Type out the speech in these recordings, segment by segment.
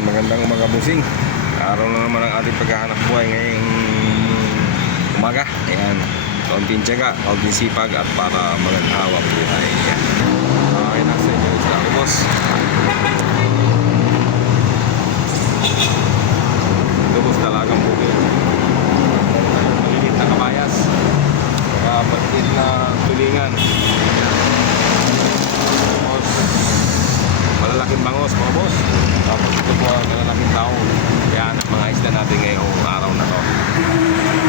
Magandang umaga, busing. Araw na naman ang ating paghahanap buhay ngayong umaga. Ayan, kaunting tiyaga, kaunting sipag at para maganhawa buhay. Ayan. Okay na sa inyo, isla ko, boss. Ito, boss, dalagang bukid. Malilit na kabayas. Kapatid na tulingan. Boss, malalaking bangos, mga boss. Tapos ito po ang malalaking taon. Yan ang mga isda natin ngayong araw na to.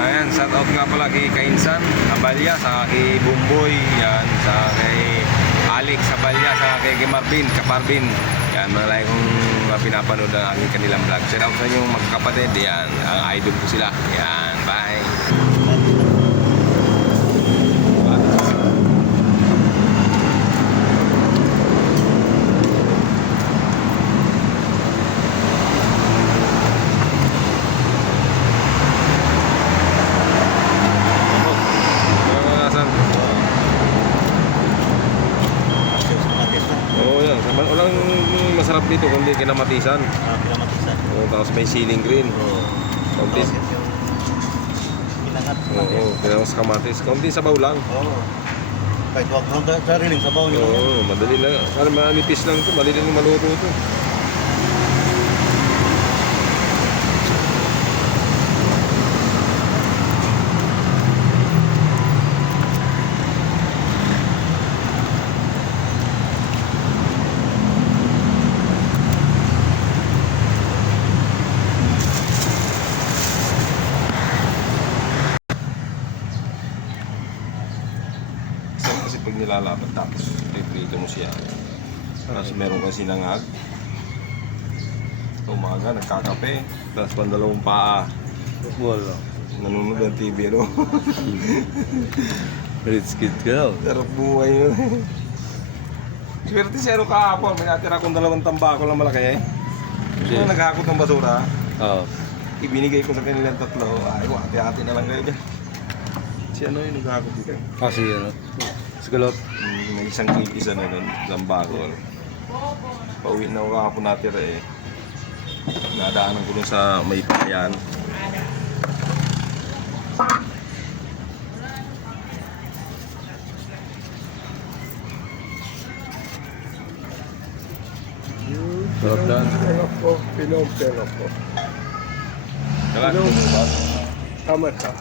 Ayan, shout out nga pala kay Kainsan Abalya, sa kay Bumboy, yan, sa kay Alex Abalya, sa kay Marvin Kaparbin. Yan, malay kong pinapanood ang aking kanilang vlog. Shout out sa inyong magkapatid. Yan, ang idol ko sila. Yan, bye. Walang masarap dito kundi kinamatisan. Kinamatisan. Tapos may ceiling green. Konti. Kinangat. Kinangat kamatis. Konti sabaw lang. Kahit wag mo sariling sabaw niyo. Madali lang. Parang manipis lang ito. Madali lang maluto ito. Kasi pag nilalaban tapos piprito mo siya, tapos meron kasi nangag umaga, nagkakape, tapos pandalawang paa Wala. nanonood ng TV, no? Rich kid ka daw. Sarap buhay yun. Swerte siya kahapon, may natira akong dalawang tambako lang malaki so, naghakot ng basura. Ibinigay ko sa kanilang tatlo. Ay, hati-hati na lang kayo dyan. Si ano yung naghakot dito? Kasi ano? Skalot. May isang kipis na nun, isang bago. Pauwi na ako kahapon natira Nadaanan ko dun sa may payan. Sarap dan. Pinom. Kailangan ko ba? Tama ka.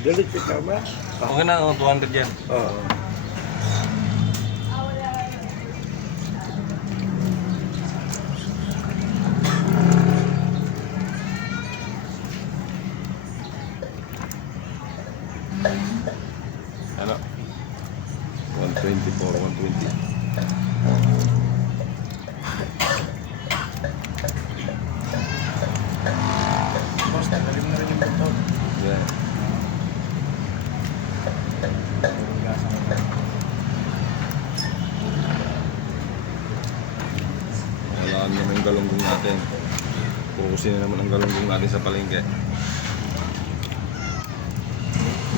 Dali ka tama? Okay na, 200 yan. Oo. Ano? 124, 120. Boss, tanggalin mo na rin yung butog. Yeah. Walaan naman yung galunggong natin. Purusin na naman ang galunggong natin sa palengke.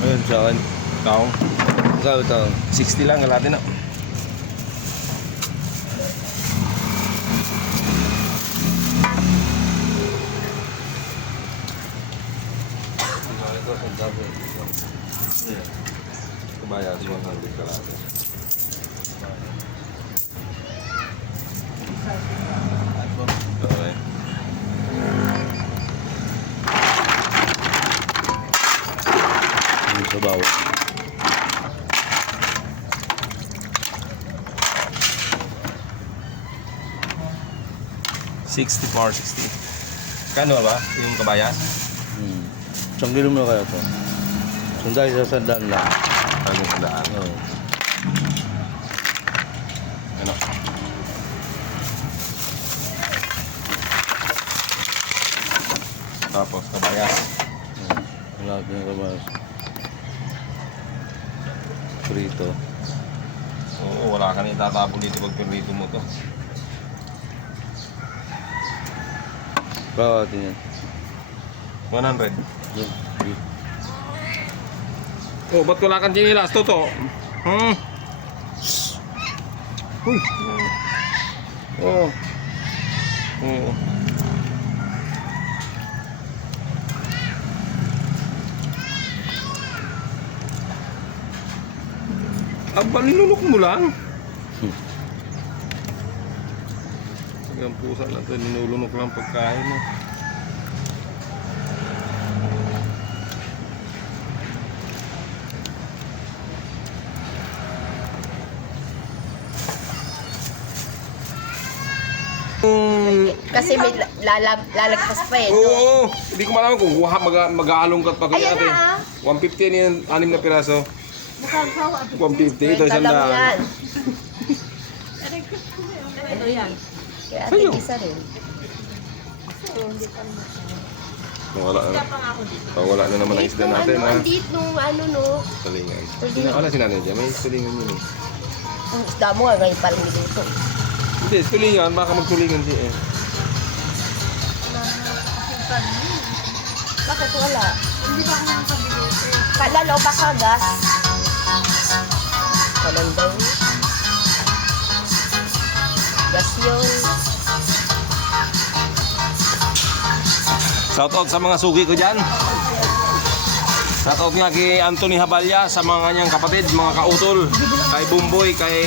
Ayun, sa akin. Taong? Ito. 60 lang, galati na. Kabayas, 100 kalate. Okay. Yung sabaw. $60. Kano ba yung kabayas? Isang kilo mo kaya po. Sandali sa sandaan lang. Ano sa daan? Ano? Tapos kabayas. Lahat ng kabas. Prito. Oo, wala ka na itatapon dito pag pirito mo to. Bawat yan. 100. Oh, ba't wala kang chinilas? Toto? Uy. Oh. Oo. Aba, nilunok mo lang. Hanggang pusa lang ito, ninulunok lang pagkain mo. Kasi may lalagpas pa eh. No? Oo, hindi ko malaman kung mag-aalongkat pa kaya Ayan ate. na. 150 yan yung 6 na piraso. 150, ito Kwenta lang isang yan. Ano yan? Kaya ate, Sa'yo. isa rin. Wala na. Wala na naman ang isda natin ha. Andit nung ano no. Tulingan. Tulingan. Wala si nanay dyan, may tulingan yun eh. Ang isda mo nga ngayon palang niluto. Hindi, tulingan, baka magtulingan siya eh. Bakit wala? Hindi ba ako nakakabili? Kalalo baka gas. Kalandaw. Gas yun. Shoutout sa mga sugi ko dyan. Shoutout nga kay Anthony Habalya, sa mga kanyang kapatid, mga kautol. Kay Bumboy, kay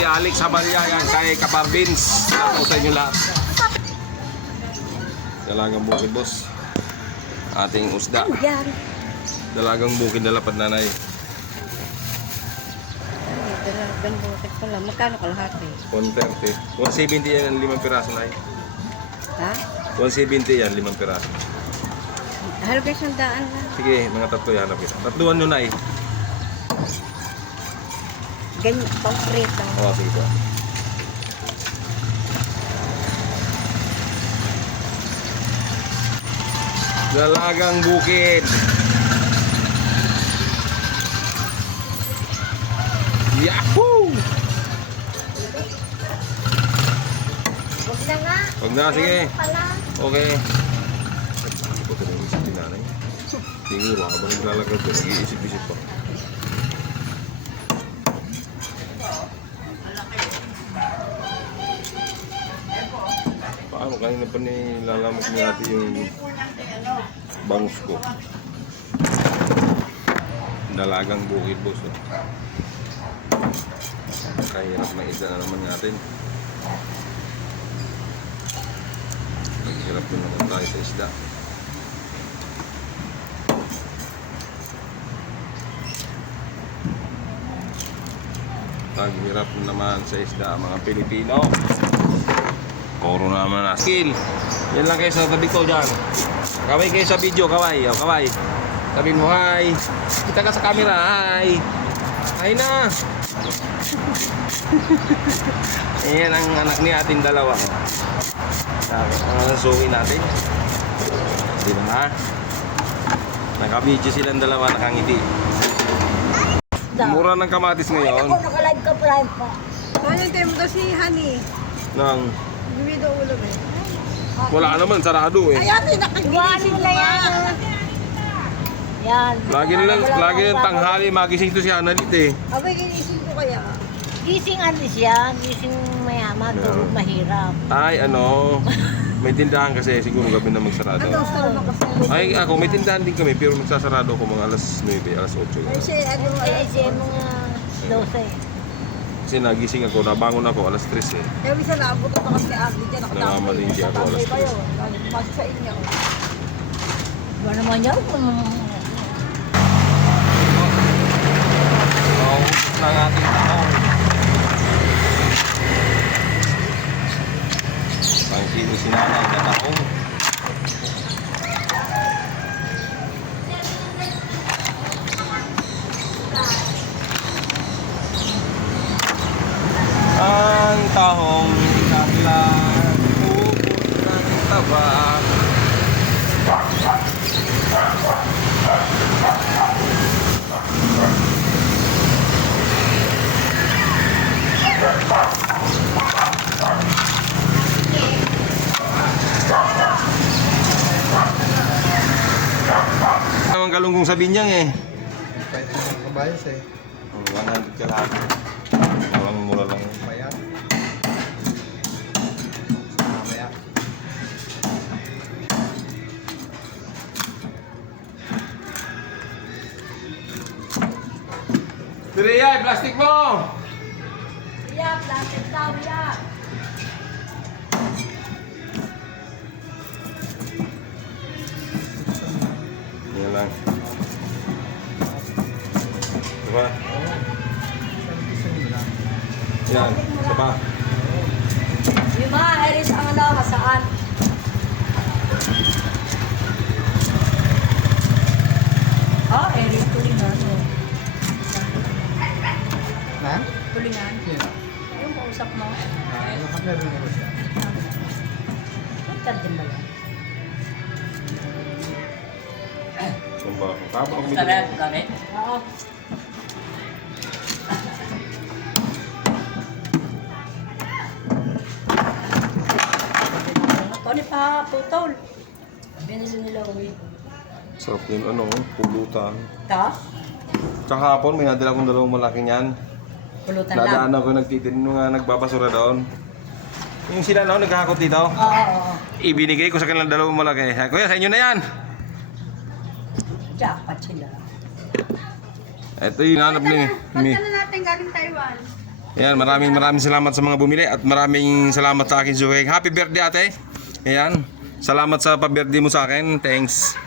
Alex Habalya, yan, kay Kaparbins. Shoutout sa inyo lahat. Dalagang bukid, boss. Ating usda. Yan. Dalagang bukid na lapad nanay. Ganun bakit pala. Magkano kalahati? 130. 170 yan ang 5 piraso na Ha? 170 yan, 5 piraso. Halaga siyang daan lang. Sige, mga tatlo yan. Tatluan nyo na eh. Ganyan, pang-print lang. Oo, sige po. Dalagang bukid. Yahoo! Huwag na nga. Huwag na, sige. Pala. Okay. Ito ko yung isip ni nanay. Siguro, habang naglalagay ko, nag-iisip-isip pa. Paano? Kanina pa nilalamok ni ate yung bangus ko. Dalagang bukid, boss. Oh. Kahirap na isda na naman natin. Naghirap din naman tayo sa isda. Naghirap naman sa isda mga Pilipino. Puro naman na skill. Yan lang kayo sa tabi ko dyan. Kaway kayo sa video, kaway. O, kaway. Sabihin mo, hi. Kita ka sa camera, hi. Hi na. Ayan ang anak ni ating dalawa. Ang suwi natin. Di ba ha? Naka-video silang dalawa, nakangiti. Mura ng kamatis ngayon. Naka-live ka pa live pa. Ano yung time mo si Honey? Nang Bibili daw ulam eh. wala naman, sarado eh. Ay, ate, nakagigising na yan. Yan. Lagi nilang tanghali, magising to si Analit eh. Abay, ginising ko kaya. Gising ano siya, gising mayaman, tulog mahirap. Ay, ano, may tindahan kasi, siguro gabi na magsarado. Ano, gusto naman kasi. Ay, ako, may tindahan din kami, pero magsasarado ko mga alas 9, alas 8. Ay, siya, ano, Eh, siya mga 12. Kasi nagising ako, nabangon ako, alas 3 eh. Kaya minsan naabot ako kasi ate dyan, Namamalingki ako, alas pa yun. Mas sa inyo. Ba naman yan? Naubos na ang ating taong. Pangkilo si nanay na taong. Ang tahong ikatlan, ubod ng taba. Naman galunggong sa binyang eh. Pwede ng kabayos eh. 100 ka lahat. Walang mura lang. Maya. Mamaya Ria, plastic mo! Yeah, plastic daw, yeah. Yan lang. Diba? Yan, isa pa. Yung mga iris ang ano, masaan. Oh, iris tulingan. Ha? Tulingan. Sino? Yung kausap mo. Nakaplero na ba siya? Nagkardin ba yan? Sumba. Tapos ako kami? Oo. Tony pa, putol. Binili nila uwi. Sarap din, ano, pulutan. Ta? Tsaka hapon, may nadala akong dalawang malaking yan. Pulutan lang. Nadaan ako nagtitin nung nagbabasura doon. Yung sila na naghahakot dito. Oo, oo. Ibinigay ko sa kanilang dalawang malaki. Sabi, Kuya, sa inyo na yan. Jackpot sila. Ito yung hanap ni... Pagdala natin galing Taiwan. Ayan, maraming salamat sa mga bumili at maraming salamat sa akin, Zuhay. Happy birthday, ate. Ayan, salamat sa pa-birthday mo sa akin. Thanks.